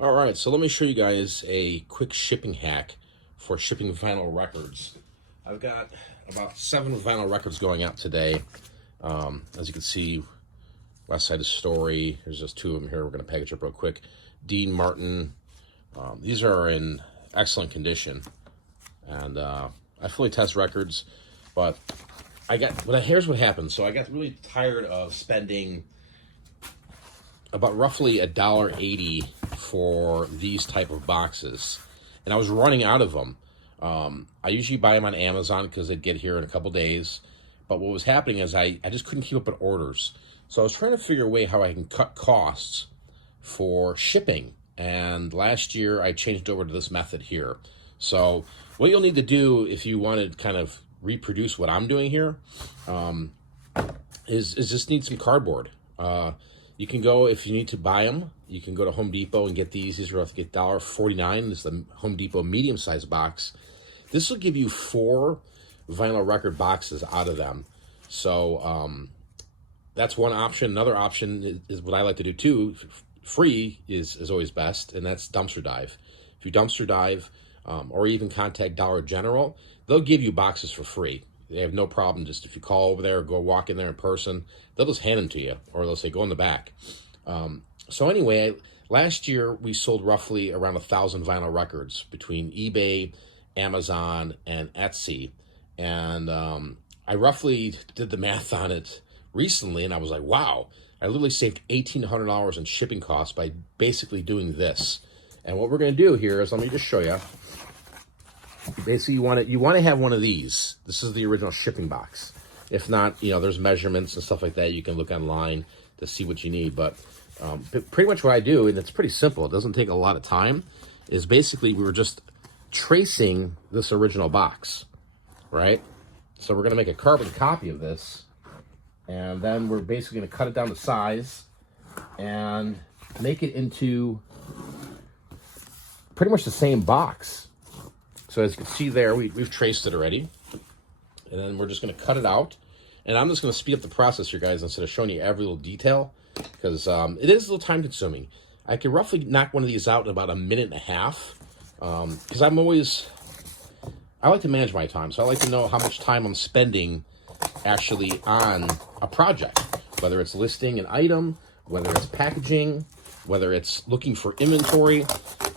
All right, so let me show you guys a quick shipping hack for shipping vinyl records. I've got about 7 vinyl records going out today. As you can see, West Side Story, there's just 2 of them here. We're going to package up real quick. Dean Martin, these are in excellent condition. And I fully test records, but here's what happened. So I got really tired of spending about roughly $1.80 for these type of boxes, and I was running out of them. I usually buy them on Amazon because they'd get here in a couple days, but what was happening is I just couldn't keep up with orders. So I was trying to figure a way how I can cut costs for shipping, and last year I changed over to this method here. So what you'll need to do if you want to kind of reproduce what I'm doing here is just need some cardboard. You can go, if you need to buy them, you can go to Home Depot and get these. These are, I think, $1.49. This is the Home Depot medium-sized box. This will give you 4 vinyl record boxes out of them. So that's one option. Another option is what I like to do too. Free is always best, and that's dumpster dive. If you dumpster dive or even contact Dollar General, they'll give you boxes for free. They have no problem. Just if you call over there or go walk in there in person, they'll just hand them to you, or they'll say, go in the back. So anyway, last year we sold roughly around 1,000 vinyl records between eBay, Amazon, and Etsy. And I roughly did the math on it recently, and I was like, wow, I literally saved $1,800 in shipping costs by basically doing this. And what we're going to do here is, let me just show you. Basically, you want to have one of these. This is the original shipping box. If not, there's measurements and stuff like that. You can look online to see what you need. But pretty much what I do, and it's pretty simple, it doesn't take a lot of time, is basically we were just tracing this original box, right? So we're going to make a carbon copy of this, and then we're basically going to cut it down to size and make it into pretty much the same box. So as you can see there, we've traced it already. And then we're just going to cut it out. And I'm just going to speed up the process here, guys, instead of showing you every little detail, because it is a little time consuming. I could roughly knock one of these out in about 1.5 minutes, because I like to manage my time. So I like to know how much time I'm spending actually on a project, whether it's listing an item, whether it's packaging, whether it's looking for inventory.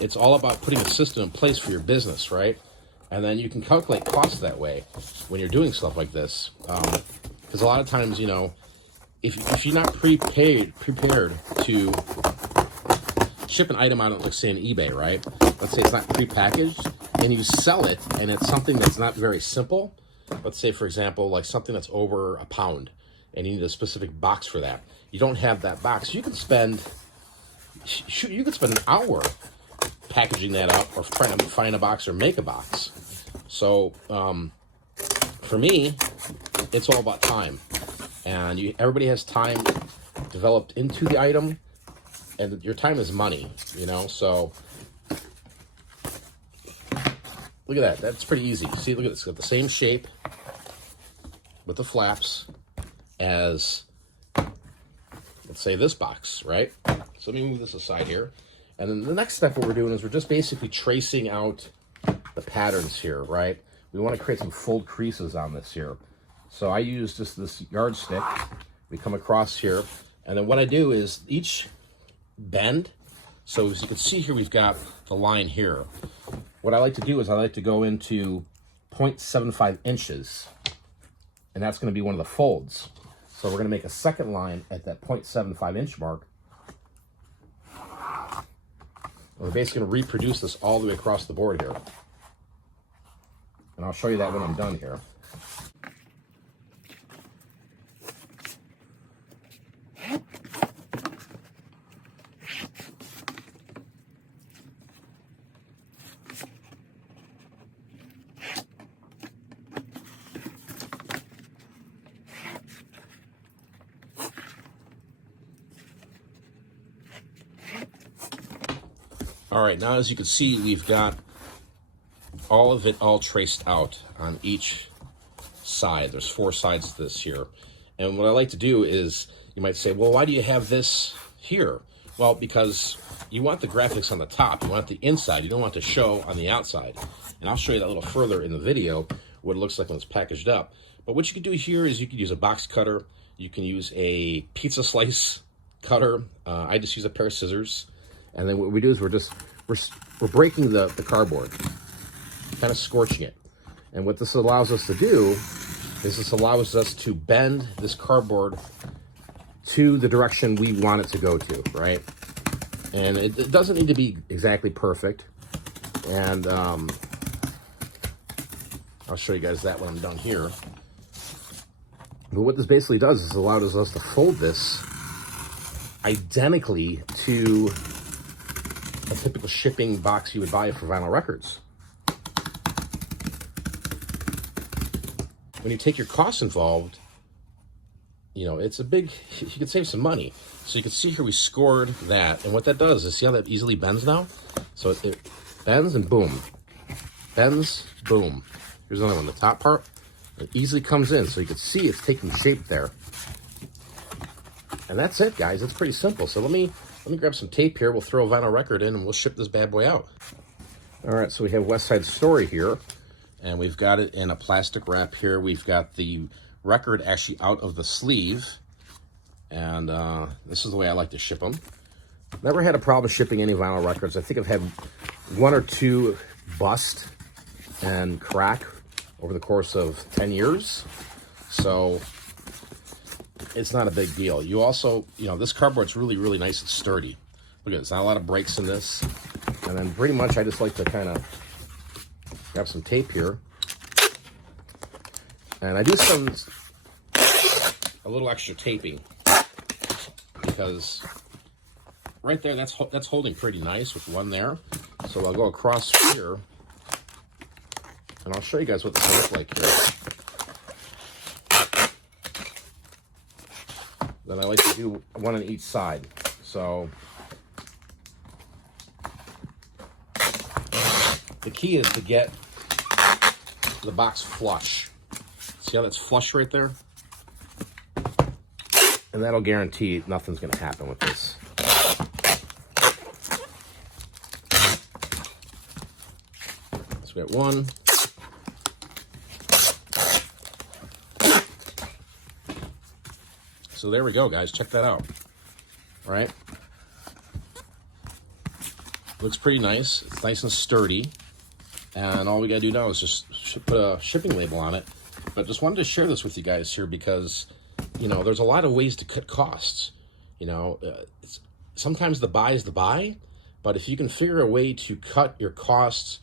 It's all about putting a system in place for your business, right? And then you can calculate costs that way when you're doing stuff like this. Because a lot of times, if you're not prepared to ship an item out, let's say on eBay, right? Let's say it's not prepackaged, and you sell it, and it's something that's not very simple. Let's say, for example, like something that's over a pound, and you need a specific box for that. You don't have that box. You could spend an hour packaging that up, or trying to find a box or make a box. So for me, it's all about time, and everybody has time developed into the item, and your time is money, so look at that. That's pretty easy. See, look at this. It's got the same shape with the flaps as, let's say, this box, right? So let me move this aside here. And then the next step, what we're doing is we're just basically tracing out the patterns here, right? We want to create some fold creases on this here. So I use just this yardstick. We come across here, and then what I do is each bend. So as you can see here, we've got the line here. What I like to do is I like to go into 0.75 inches, and that's going to be one of the folds. So we're going to make a second line at that 0.75 inch mark. We're basically going to reproduce this all the way across the board here. And I'll show you that when I'm done here. All right, now as you can see, we've got all of it all traced out on each side. There's 4 sides to this here. And what I like to do is, you might say, well, why do you have this here? Well, because you want the graphics on the top. You want the inside. You don't want to show on the outside. And I'll show you that a little further in the video, what it looks like when it's packaged up. But what you can do here is you can use a box cutter. You can use a pizza slice cutter. I just use a pair of scissors. And then what we do is we're breaking the cardboard, kind of scorching it. And what this allows us to do is this allows us to bend this cardboard to the direction we want it to go to, right? And it doesn't need to be exactly perfect. And I'll show you guys that when I'm done here. But what this basically does is allows us to fold this identically to a typical shipping box you would buy for vinyl records. When you take your costs involved, you know, it's a big, you can save some money. So you can see here we scored that. And what that does is, see how that easily bends now? So it bends and boom. Bends, boom. Here's another one, the top part. It easily comes in. So you can see it's taking shape there. And that's it, guys. It's pretty simple. So let me grab some tape here. We'll throw a vinyl record in and we'll ship this bad boy out. All right, so we have West Side Story here. And we've got it in a plastic wrap here. We've got the record actually out of the sleeve. And this is the way I like to ship them. Never had a problem shipping any vinyl records. I think I've had one or two bust and crack over the course of 10 years. So it's not a big deal. You also, you know, this cardboard's really, really nice and sturdy. Look at this, not a lot of breaks in this. And then pretty much I just like to kind of grab some tape here. And I do a little extra taping because right there, that's holding pretty nice with one there. So I'll go across here and I'll show you guys what this will look like here. Then I like to do one on each side. So the key is to get the box flush. See how that's flush right there? And that'll guarantee nothing's going to happen with this. So we got one. So there we go, guys. Check that out. All right. Looks pretty nice. It's nice and sturdy. And all we got to do now is just put a shipping label on it. But just wanted to share this with you guys here because, you know, there's a lot of ways to cut costs. You know, sometimes the buy is the buy. But if you can figure a way to cut your costs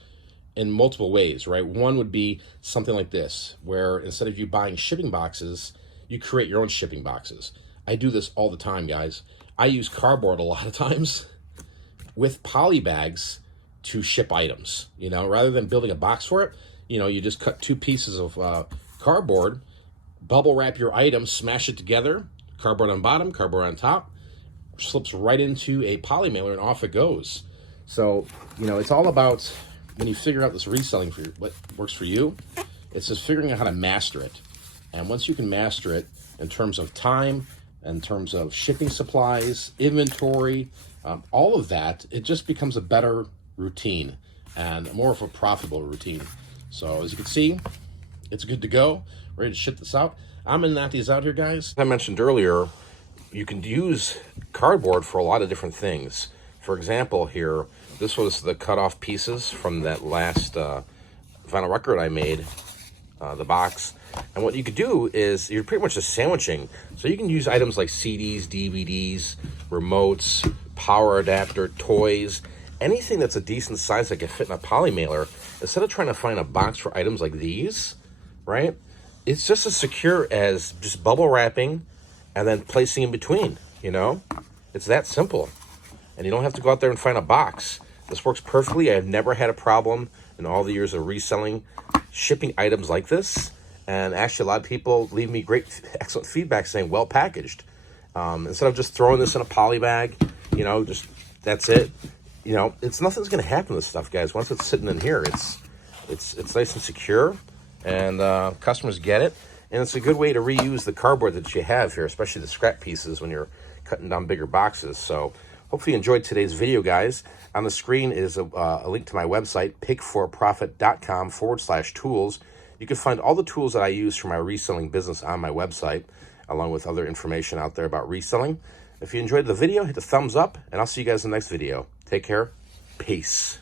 in multiple ways, right? One would be something like this, where instead of you buying shipping boxes, you create your own shipping boxes. I do this all the time, guys. I use cardboard a lot of times with poly bags to ship items. You know, rather than building a box for it, you know, you just cut two pieces of cardboard, bubble wrap your item, smash it together, cardboard on bottom, cardboard on top, slips right into a poly mailer and off it goes. So, you know, it's all about when you figure out this reselling for what works for you, it's just figuring out how to master it. And once you can master it in terms of time, in terms of shipping supplies, inventory, all of that, it just becomes a better routine and more of a profitable routine. So as you can see, it's good to go. Ready to ship this out. I'm gonna knock these out here, guys. I mentioned earlier, you can use cardboard for a lot of different things. For example, here, this was the cut off pieces from that last vinyl record I made, the box. And what you could do is you're pretty much just sandwiching. So you can use items like CDs, DVDs, remotes, power adapter, toys, anything that's a decent size that can fit in a poly mailer. Instead of trying to find a box for items like these, right? It's just as secure as just bubble wrapping and then placing in between, you know? It's that simple. And you don't have to go out there and find a box. This works perfectly. I have never had a problem in all the years of reselling, shipping items like this. And actually, a lot of people leave me great, excellent feedback saying, well packaged. Instead of just throwing this in a poly bag, you know, just that's it. You know, nothing's going to happen to this stuff, guys. Once it's sitting in here, it's nice and secure, and customers get it. And it's a good way to reuse the cardboard that you have here, especially the scrap pieces when you're cutting down bigger boxes. So Hopefully you enjoyed today's video, guys. On the screen is a link to my website, pickforprofit.com/tools. You can find all the tools that I use for my reselling business on my website, along with other information out there about reselling. If you enjoyed the video, hit the thumbs up, and I'll see you guys in the next video. Take care. Peace.